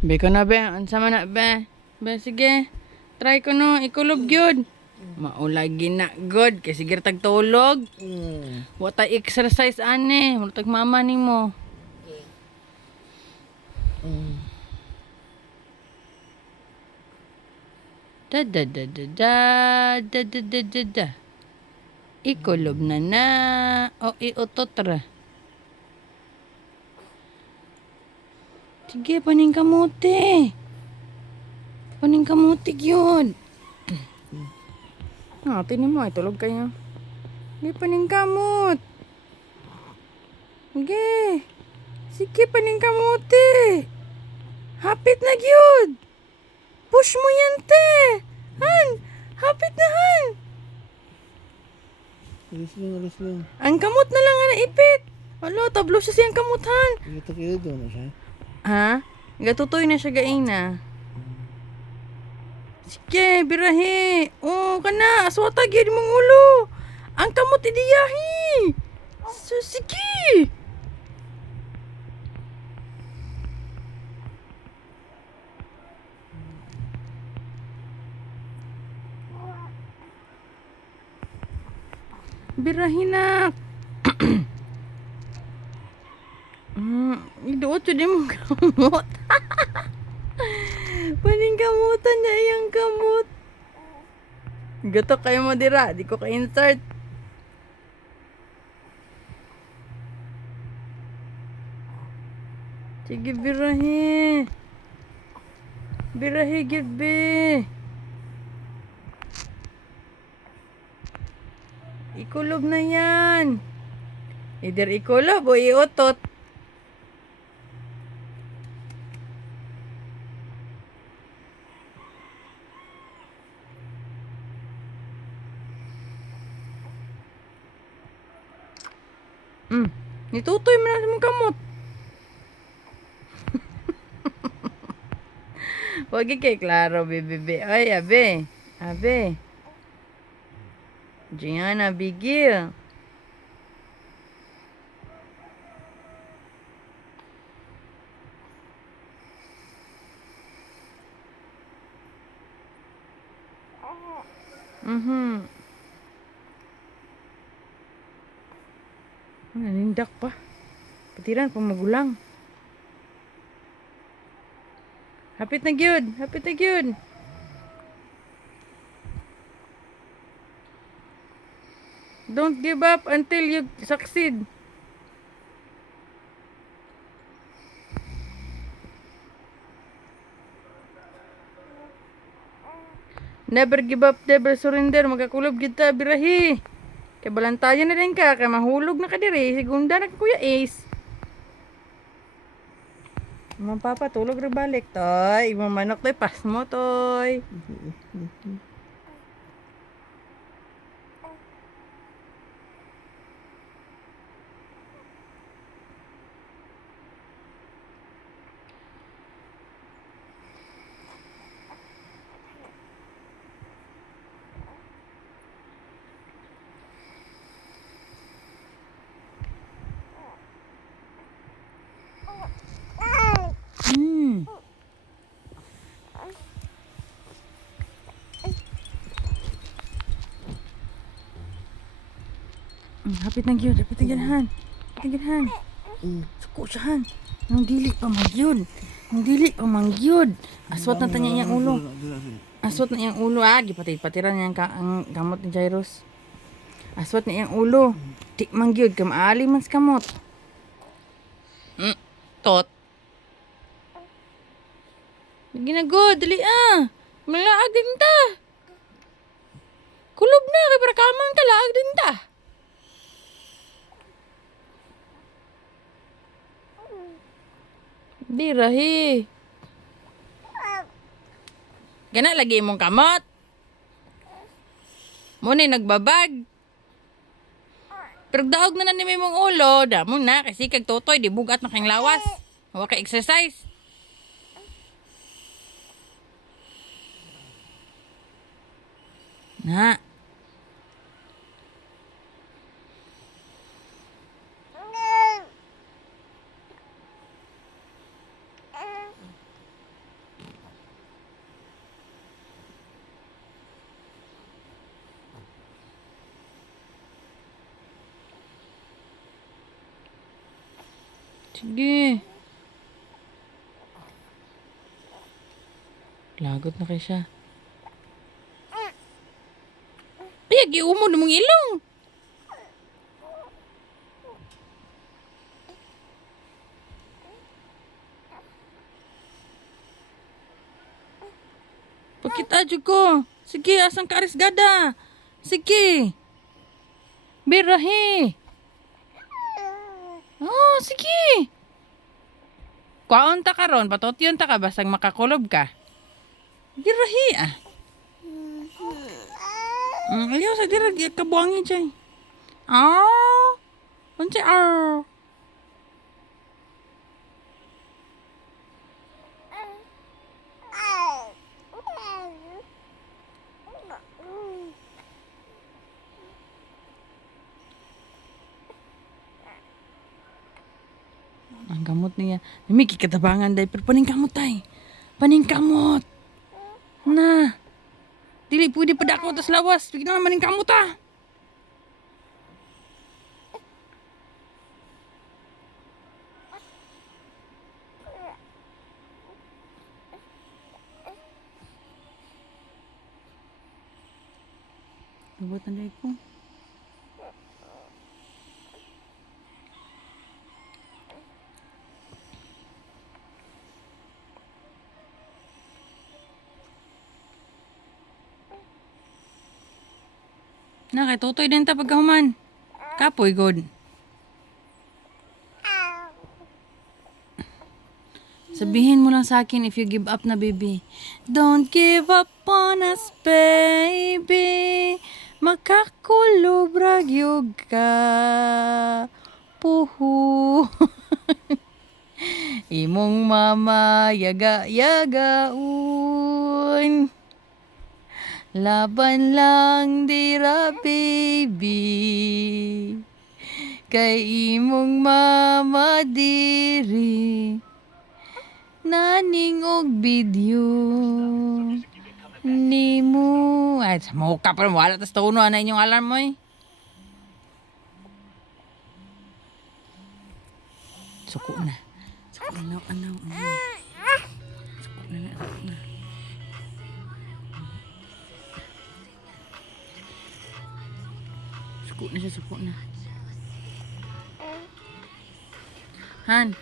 Be ko na be, unsa man na be. Be sige. Try ko no, ikulob gyud. Maulagi na good kay sige tagtulog. Wa ta exercise ani, murag mama nimo. Da da da da da da da da da da. Ikulob na o iutotra. Sige, paning kamuti. Paning kamuti yun. Tinin mo, ay tulog kayo. Sige, paning kamot. Sige. Sige, paning kamuti. Hapit na gyud. Push mo yan, te. Han, hapit na han. Alis lang. Ang kamot na lang nga naipit. Alo, tablo siya siyang kamutan. Kita kayo doon na siya. Ha? Gatutoy na siya gaina. Sige, birahe. Oh, kana. Aswata gyud mong ulo. Ang kamot idiyahi. So, sige. Birahe na. Iduot yun yung kamot. Paning kamutan niya iyang kamot. Gato kayo mo dira. Di ko ka-insert. Sige, birahe. Birahe, gibe. Ikulob na yan. Either ikulob o iutot. Nitutoy mo na mong kamot. Huwag kay klaro, bebe. Ay, abe. Abe. Gianna, bigil. Nanindak pa. Patiran pang magulang. Hapit na gyud. Hapit na gyud. Don't give up until you succeed. Never give up, never surrender. Magkakulob kita, birahi. Kay balantayan na rin ka. Kay mahulog na ka diri. Segunda na ka, Kuya Ace. Mga papa, tulog rin balik, toy. Mga manok, toy. Pas mo, toy. Hapit na gyud, hapit na gyud han. Hapit na gyud han. Suko siya han. Nung dili pa magyud. Nung dili pa magyud. Aswat na tanya iyang ulo. Aswat na iyang ulo gipatid-patiran niya ang gamot ni Jairus. Aswat na iyang ulo. Di magyud ka maali man sa kamot. Tot. Ginagod, dali Malaag din ta. Kulob na kay para kamang ta, laag din ta. Birahi. Gana lagi mong kamot. Muna nagbabag. Pero daog na ni mong ulo. Damo na kasi kag totoy di bugat na kang lawas. Wa ka exercise. Na. Sige. Lagot na kay siya. Ay, giumo na mong ilong. Pakita jud ko. Sige, asang ka arisgada. Sige. Birahi. Oh, sige. Kwaon ta karon, patotyon ta ka basang makakulob ka. Birahi ah. Ayaw sa dira kabuangin chay. Ah. Unsa ah. Ang gamot niya. May kikatabangan day pero paning kamot tay. Paning kamot. Na. Dili pwede pa dako tas lawas. Bigyan naman maning kamot ah. Lubot na day ko. Na, kay tutoy din ta pagkahuman. Kapoy, god. Sabihin mo lang sa akin if you give up na, baby. Don't give up on us, baby. Makakulobrag yung ka. Puhu. Imong mama yaga-yagaun. Laban lang dira, baby. Kay imong mama diri. Naning og video. Nimo. Ay, muka pa rin. Wala tas tuno na inyong alarm mo eh. Suko na. Suko na, anaw. Suko na. Suko na siya, suko na. Han.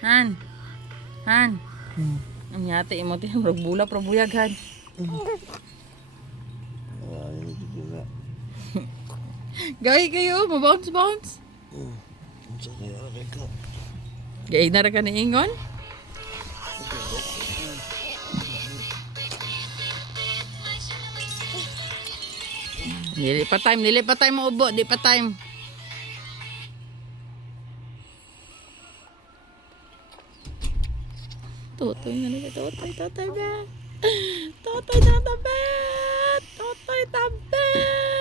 Ang yate, imo tayo, magbula, probuyag, Han. Wala na dito na. Gay kayo, mabounce. Unsa kaya na ka? Gay na ra ka ni Ingon? Dili pa time mo ubo, di pa time. Totoy na nila, totoy ba? Totoy na tabet! Totoy tabet!